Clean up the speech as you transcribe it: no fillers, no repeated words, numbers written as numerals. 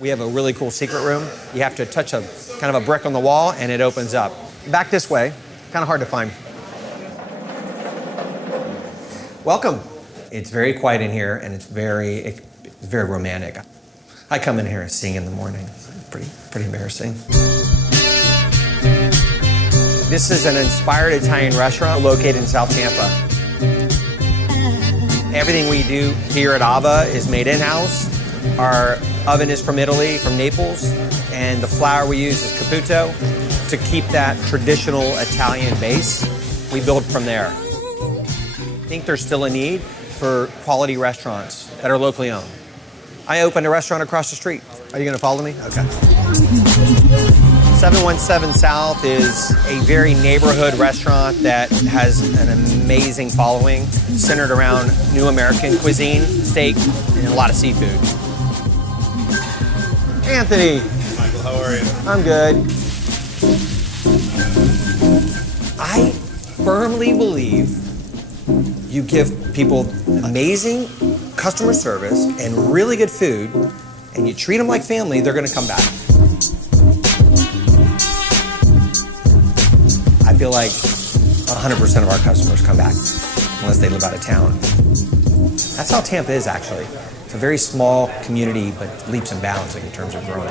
We have a really cool secret room. You have to touch a kind of a brick on the wall and it opens up. Back this way, kind of hard to find. Welcome. It's very quiet in here and it's very romantic. I come in here and sing in the morning. It's pretty embarrassing. This is an inspired Italian restaurant located in South Tampa. Everything we do here at Ava is made in-house. Our oven is from Italy, from Naples, and the flour we use is Caputo. To keep that traditional Italian base, we build from there. I think there's still a need for quality restaurants that are locally owned. I opened a restaurant across the street. Are you gonna follow me? Okay. 717 South is a very neighborhood restaurant that has an amazing following, centered around new American cuisine, steak, and a lot of seafood. Anthony. Michael, how are you? I'm good. I firmly believe you give people amazing customer service and really good food, and you treat them like family, they're gonna come back. I feel like 100% of our customers come back, unless they live out of town. That's how Tampa is, actually. It's a very small community, but leaps and bounds in terms of growing.